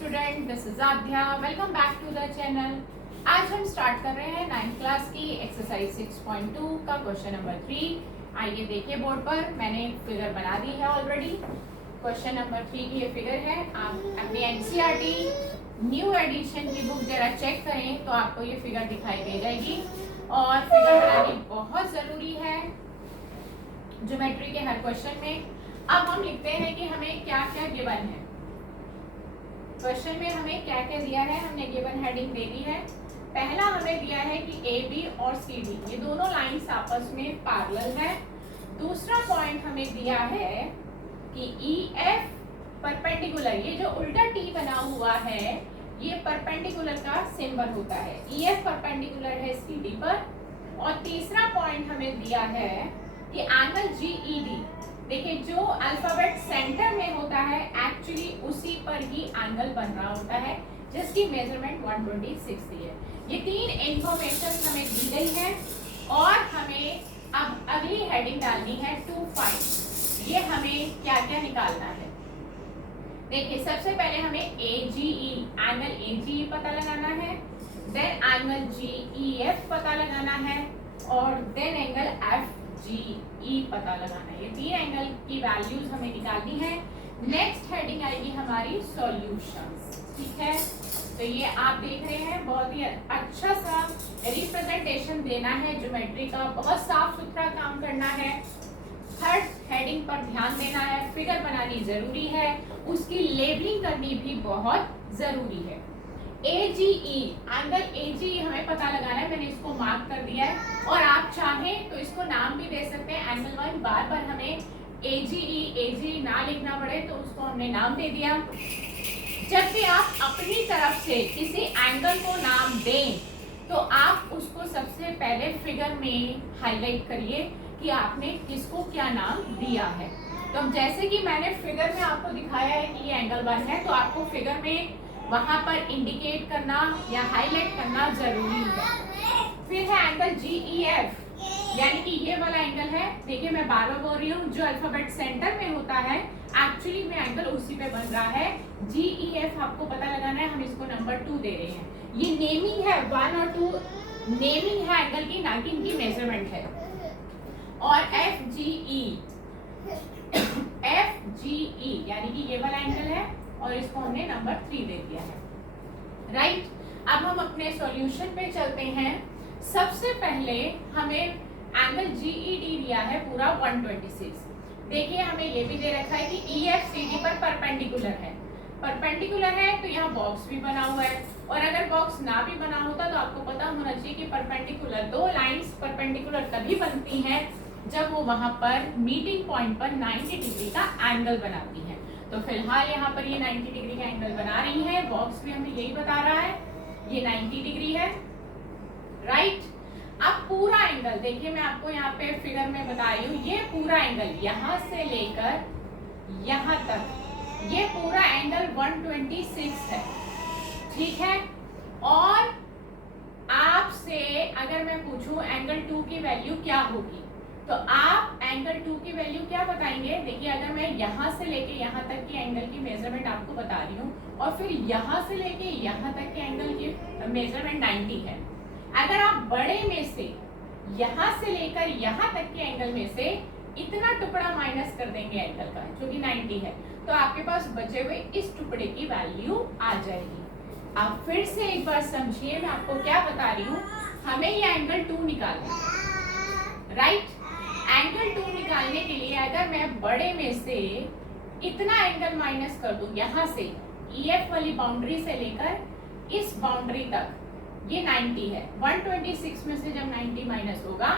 Student, this is Aadhya. Welcome back to the channel. आज हम start कर रहे हैं 9th क्लास की एक्सरसाइज 6.2 का क्वेश्चन नंबर 3। आइए देखिए, बोर्ड पर मैंने फिगर बना दी है ऑलरेडी। क्वेश्चन नंबर 3 की ये फिगर है। आप अपनी एनसीईआरटी न्यू एडिशन की बुक जरा चेक करें तो आपको ये फिगर दिखाई दे जाएगी। और फिगर बनानी बहुत जरूरी है ज्योमेट्री के हर क्वेश्चन में। अब हम लिखते हैं कि हमें क्या क्या गिवन है। क्वेश्चन में हमें क्या क्या दिया है, हमने गिवन हेडिंग दे दी है। पहला हमें दिया है कि ए बी और सी डी ये दोनों लाइंस आपस में पैरेलल है। दूसरा पॉइंट हमें दिया है कि ई एफ परपेंडिकुलर, ये जो उल्टा टी बना हुआ है ये परपेंडिकुलर का सिंबल होता है। ई एफ परपेंडिकुलर है सी डी पर। और तीसरा पॉइंट हमें दिया है कि एंगल जी ई डी, देखिए जो अल्फाबेट सेंटर में होता है एक्चुअली उसी पर ही एंगल बन रहा होता है जिसकी मेजरमेंट 126 दी है। ये तीन इंफॉर्मेशन हमें दी गई है और हमें अब अगली हेडिंग डालनी है टू फाइंड। ये हमें क्या क्या निकालना है। देखिए सबसे पहले हमें AGE एंगल AGE पता लगाना है, देन एंगल GEF पता लगाना है और देन एंगल FGE पता लगाना है। ये तीन एंगल की वैल्यूज हमें निकालनी है। नेक्स्ट हेडिंग आएगी हमारी सॉल्यूशंस। ठीक है, तो ये आप देख रहे हैं बहुत ही अच्छा सा रिप्रेजेंटेशन देना है ज्योमेट्री का, बहुत साफ सुथरा काम करना है। थर्ड हेडिंग पर ध्यान देना है, फिगर बनानी जरूरी है, उसकी लेबलिंग करनी भी बहुत जरूरी है। AGE एंगल AGE हमें पता लगाना है, मैंने इसको मार्क कर दिया है। और आप चाहें तो इसको नाम भी दे सकते हैं एंगल वन। बार बार हमें AGE ना लिखना पड़े तो उसको हमने नाम दे दिया। जब भी आप अपनी तरफ से किसी एंगल को नाम दें तो आप उसको सबसे पहले फिगर में हाईलाइट करिए कि आपने किसको क्या नाम दिया है। तो जैसे कि मैंने फिगर में आपको दिखाया है कि ये एंगल वन है, तो आपको फिगर में वहां पर इंडिकेट करना या हाईलाइट करना जरूरी है। फिर है एंगल GEF, यानी कि ये वाला एंगल है। देखिए मैं बार बार बोल रही हूँ, जो अल्फाबेट सेंटर में होता है एक्चुअली में एंगल उसी पे बन रहा है। GEF आपको पता लगाना है, हम इसको नंबर 2 दे रहे हैं। ये नेमिंग है, 1 और 2 नेमिंग है एंगल की, ना कि इनकी मेजरमेंट है। और FGE यानी कि ये वाला एंगल है और इसको हमने नंबर 3 दे दिया है। राइट, अब हम अपने सॉल्यूशन पे चलते हैं। सबसे पहले हमें एंगल GED दिया है पूरा 126। देखिए हमें ये भी दे रखा है कि EFCD पर परपेंडिकुलर है। परपेंडिकुलर है तो यहाँ बॉक्स भी बना हुआ है, और अगर बॉक्स ना भी बना होता तो आपको पता होना चाहिए कि परपेंडिकुलर, दो लाइंस परपेंडिकुलर तभी बनती हैं जब वो वहां पर मीटिंग पॉइंट पर 90 डिग्री का एंगल बनाती हैं। तो फिलहाल यहाँ पर ये 90 डिग्री का एंगल बना रही है। बॉक्स भी हमें यही बता रहा है, ये 90 डिग्री है। राइट, अब पूरा एंगल देखिए, मैं आपको यहाँ पे फिगर में बता रही हूँ, ये पूरा एंगल यहाँ से लेकर यहाँ तक ये पूरा एंगल 126 है। ठीक है, और आपसे अगर मैं पूछूं एंगल 2 की वैल्यू क्या होगी तो आप एंगल 2 की वैल्यू क्या बताएंगे। देखिए अगर मैं यहाँ से लेके यहाँ तक की एंगल की मेजरमेंट आपको बता रही हूँ और फिर यहाँ से लेके यहाँ तक के एंगल की मेजरमेंट 90 है, अगर आप बड़े में से यहाँ से लेकर यहाँ तक के एंगल में से इतना टुकड़ा माइनस कर देंगे एंगल का जो कि 90 है, तो आपके पास बचे हुए इस टुकड़े की वैल्यू आ जाएगी। आप फिर से एक बार समझिए, मैं आपको क्या बता रही हूँ, हमें ये एंगल 2 निकालना है। राइट, एंगल 2 निकालने के लिए अगर मैं बड़े में से इतना एंगल माइनस कर दूं, यहाँ से EF वाली बाउंड्री से लेकर इस बाउंड्री तक ये 90 है। 126 में से जब 90 माइनस होगा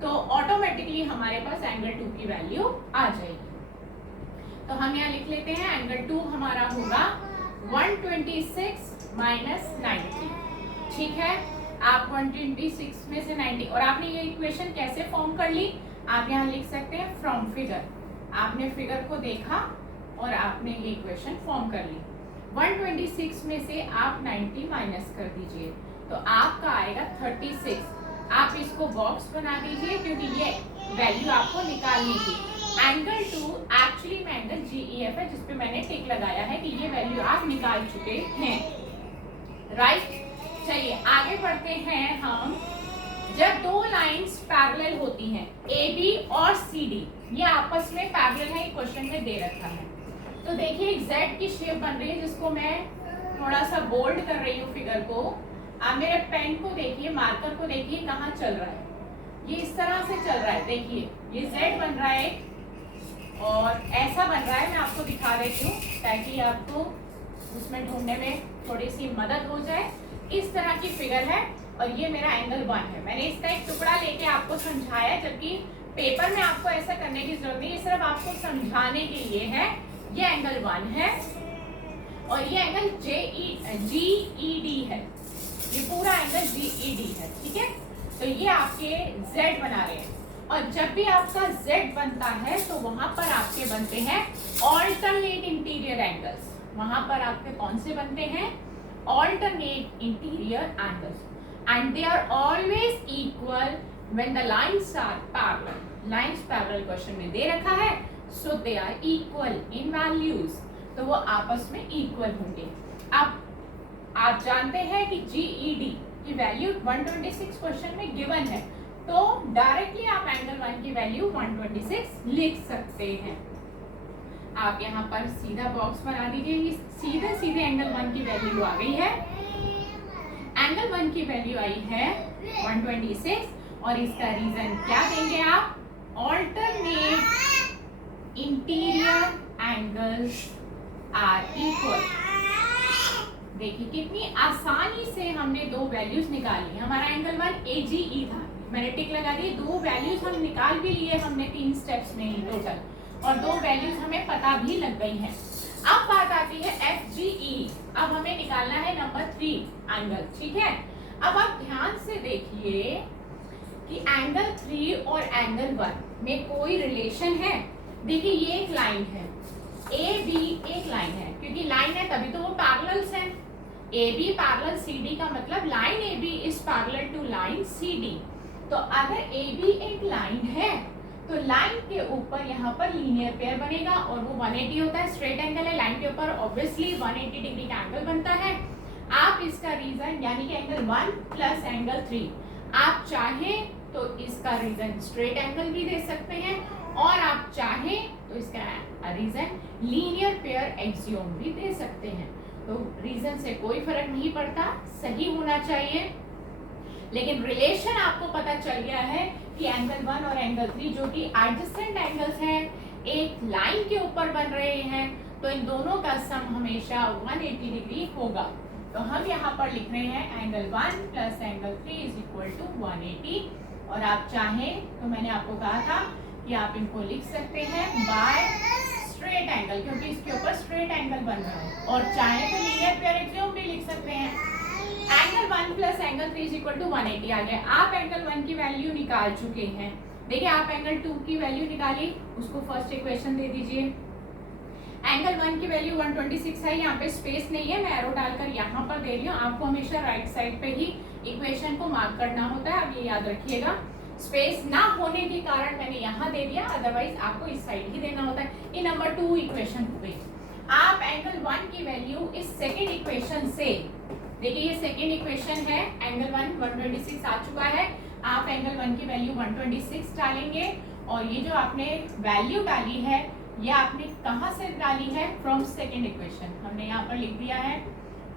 तो ऑटोमेटिकली हमारे पास एंगल 2 की वैल्यू आ जाएगी। तो हम यहाँ लिख लेते हैं एंगल 2 हमारा होगा 126 माइनस 90। ठीक है, आप 126 में से 90, और आपने ये इक्वेशन कैसे फॉर्म कर ली, आप यहाँ लिख सकते हैं फ्रॉम फिगर। आपने फिगर को देखा और आपने ये इक्वेशन फॉर्म कर ली। 126 में से आप 90 माइनस कर दीजिए तो आपका आएगा 36। आप इसको बॉक्स बना दीजिए क्योंकि ये वैल्यू आपको निकालनी थी। एंगल 2 एक्चुअली में एंगल GEF है, जिसपे मैंने टिक लगाया है कि ये वैल्यू आप निकाल चुके हैं, राइट। चलिए आगे बढ़ते हैं हम। जब दो लाइंस पैरेलल होती हैं, AB और CD, ये आपस में पैरेलल है, क्वेश्चन में दे रखा है। तो देखिए एक Z की शेप बन रही है, जिसको मैं थोड़ा सा बोल्ड कर रही हूँ फिगर को। आप मेरे पेन को देखिए, मार्कर को देखिए कहाँ चल रहा है, ये इस तरह से चल रहा है। देखिए ये Z बन रहा है और ऐसा बन रहा है, मैं आपको दिखा देती हूँ ताकि आपको उसमें ढूंढने में थोड़ी सी मदद हो जाए। इस तरह की फिगर है और ये मेरा एंगल 1 है। मैंने इसका एक टुकड़ा लेके आपको समझाया, जबकि पेपर में आपको ऐसा करने की जरूरत नहीं, ये सिर्फ आपको समझाने के लिए है। ये एंगल 1 है और ये एंगल GED है, ये पूरा एंगल GED है, ठीक है। तो ये आपके Z बना रहे हैं और जब भी आपका Z बनता है तो वहां पर आपके बनते हैं ऑल्टरनेट इंटीरियर एंगल्स। वहां पर आपके कौन से बनते हैं? Alternate interior angles, and they are always equal when the lines are parallel. Lines parallel question में दे रखा है, so they are equal in values, तो वो आपस में इक्वल होंगे। अब आप जानते हैं कि GED की वैल्यू 126 क्वेश्चन में गिवन है, तो डायरेक्टली आप एंगल 1 की वैल्यू 126 लिख सकते हैं। आप यहाँ पर सीधा बॉक्स बना दीजिए, सीधे सीधे एंगल 1 की वैल्यू आ गई है। एंगल 1 की वैल्यू आई है 126 और इसका रीजन क्या देंगे आप? Alternate interior angles are equal. देखिए कितनी आसानी से हमने दो वैल्यूज निकाली। हमारा एंगल 1 AGE था, मैंने टिक लगा दी। दो वैल्यूज हम निकाल भी लिए हमने 3 स्टेप्स में ही टोटल, और दो वैल्यूज हमें पता भी लग गई हैं। अब बात आती है FGE। अब हमें निकालना है नंबर 3 एंगल, ठीक है। अब आप ध्यान से देखिए कि एंगल 3 और एंगल 1 में कोई रिलेशन है। देखिए ये एक लाइन है, AB एक लाइन है, क्योंकि लाइन है तभी तो वो पैरेलल्स हैं। AB पैरेलल CD का मतलब line AB is parallel to line CD। तो अगर AB एक लाइन है तो लाइन के ऊपर यहाँ पर लीनियर पेयर बनेगा और वो 180 होता है, स्ट्रेट एंगल है, लाइन के ऊपर ऑब्वियसली 180 डिग्री का एंगल बनता है। आप इसका रीजन यानी कि एंगल 1 प्लस एंगल 3, आप चाहें तो इसका रीजन स्ट्रेट एंगल भी दे सकते हैं और आप चाहें तो इसका रीजन लीनियर पेयर एक्सियोम भी दे सकते हैं। तो रीजन से कोई फर्क नहीं पड़ता, सही होना चाहिए। लेकिन रिलेशन आपको पता चल गया है कि एंगल 1 और एंगल 3 जो कि एडजेसेंट एंगल्स हैं, एक लाइन के ऊपर बन रहे हैं, तो इन दोनों का सम हमेशा 180 डिग्री होगा। तो हम यहाँ पर लिख रहे हैं angle 1 plus angle 3 is equal to 180। और आप चाहें तो मैंने आपको कहा था कि आप इनको लिख सकते हैं बाय स्ट्रेट एंगल, क्योंकि इसके ऊपर स्ट्रेट एंगल बन रहा है, और चाहे तो लीनियर पेयर एक्सियोम भी लिख सकते हैं। Angle 1 plus angle 3 is equal to 180 आ गया। आप एंगल 1 की वैल्यू निकाल चुके हैं। देखिए आप एंगल 2 की वैल्यू निकाली, उसको फर्स्ट इक्वेशन दे दीजिए। एंगल 1 की वैल्यू 126 है, यहाँ पे स्पेस नहीं है, मैं एरो डालकर यहाँ पर दे रही हूँ। आपको हमेशा राइट साइड पे ही इक्वेशन को मार्क करना होता है, आप ये याद रखिएगा। स्पेस ना होने के कारण मैंने यहाँ दे दिया, अदरवाइज आपको इस साइड ही देना होता है। ये नंबर 2 इक्वेशन हो गई। आप एंगल 1 की वैल्यू इस सेकेंड इक्वेशन से, देखिए ये सेकेंड इक्वेशन है, एंगल 1 126 आ चुका है। आप एंगल 1 की वैल्यू 126 डालेंगे और ये जो आपने वैल्यू डाली है ये आपने कहाँ से डाली है? From second equation. हमने यहाँ पर लिख दिया है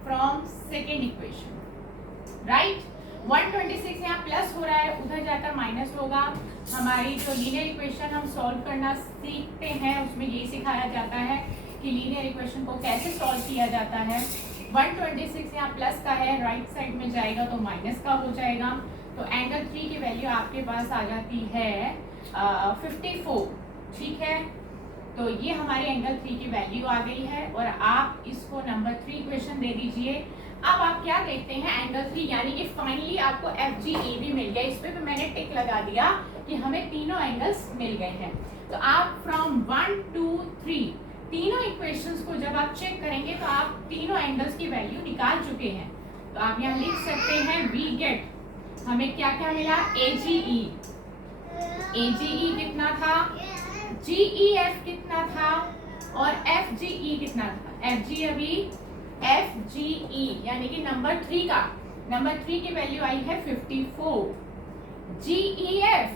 फ्रॉम सेकेंड इक्वेशन, राइट। 126 यहाँ प्लस हो रहा है, उधर जाकर माइनस होगा। हमारी जो लीनियर इक्वेशन हम सॉल्व करना सीखते हैं उसमें ये सिखाया जाता है कि लीनियर इक्वेशन को कैसे सॉल्व किया जाता है। 126 यहाँ प्लस का है, राइट साइड में जाएगा तो माइनस का हो जाएगा। तो एंगल 3 की वैल्यू आपके पास आ जाती है 54, ठीक है। तो ये हमारे एंगल 3 की वैल्यू आ गई है और आप इसको नंबर 3 इक्वेशन दे दीजिए। अब आप क्या देखते हैं एंगल 3 यानी कि फाइनली आपको FGAB मिल गया। इस पे भी मैंने टिक लगा दिया कि हमें तीनों एंगल्स मिल गए हैं। तो आप फ्रॉम 1 2 3 तीनों इक्वेशंस को जब आप चेक करेंगे तो आप तीनों एंगल्स की वैल्यू निकाल चुके हैं। तो आप यहाँ लिख सकते हैं वी गेट, हमें क्या क्या मिला? AGE कितना था? GEF कितना था और FGE कितना था? FG अभी FGE यानी कि नंबर 3 की वैल्यू आई है 54। GEF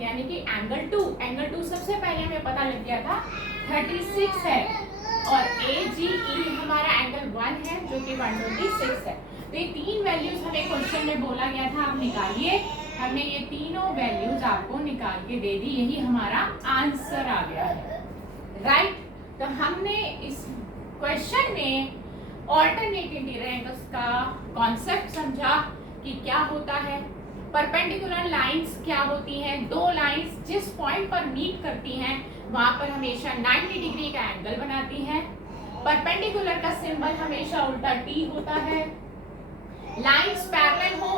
यानी कि एंगल 2 सबसे पहले हमें पता लग गया था 36 है, और AGE हमारा एंगल 1 है जो कि 126 है। तो ये 3 वैल्यूज हमें क्वेश्चन में बोला गया था, आप निकालिए। हमने ये तीनों वैल्यूज आपको निकाल के दे दी, यही हमारा आंसर आ गया है, राइट। तो हमने इस क्वेश्चन में ऑल्टरनेट इंटीरियर एंगल्स का कॉन्सेप्ट समझा कि क्या होता है, परपेंडिकुलर लाइंस क्या होती हैं, दो लाइंस जिस पॉइंट पर मीट करती हैं वहां पर हमेशा 90 डिग्री का एंगल बनाती हैं। परपेंडिकुलर का सिंबल हमेशा उल्टा T होता है। लाइंस पैरेलल हो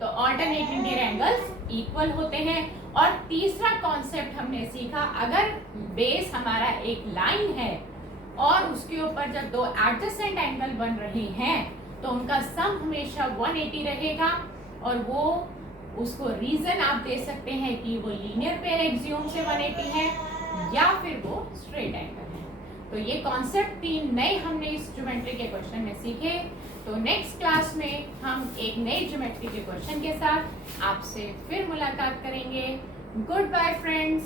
तो ऑल्टरनेट इंटीरियर एंगल्स इक्वल होते हैं। और तीसरा कॉन्सेप्ट हमने सीखा, अगर बेस हमारा एक लाइन है और उसके ऊपर जब दो एडजेसेंट एंगल बन रहे हैं तो उनका सम हमेशा 180 रहेगा, और वो उसको रीजन आप दे सकते हैं कि वो लीनियर पेयर एक्सियोम से 180 है या फिर वो स्ट्रेट एंगल है। तो ये कॉन्सेप्ट 3 नए हमने इस ज्योमेट्री के क्वेश्चन में सीखे। तो नेक्स्ट क्लास में हम एक नए ज्योमेट्री के क्वेश्चन के साथ आपसे फिर मुलाकात करेंगे। Goodbye friends.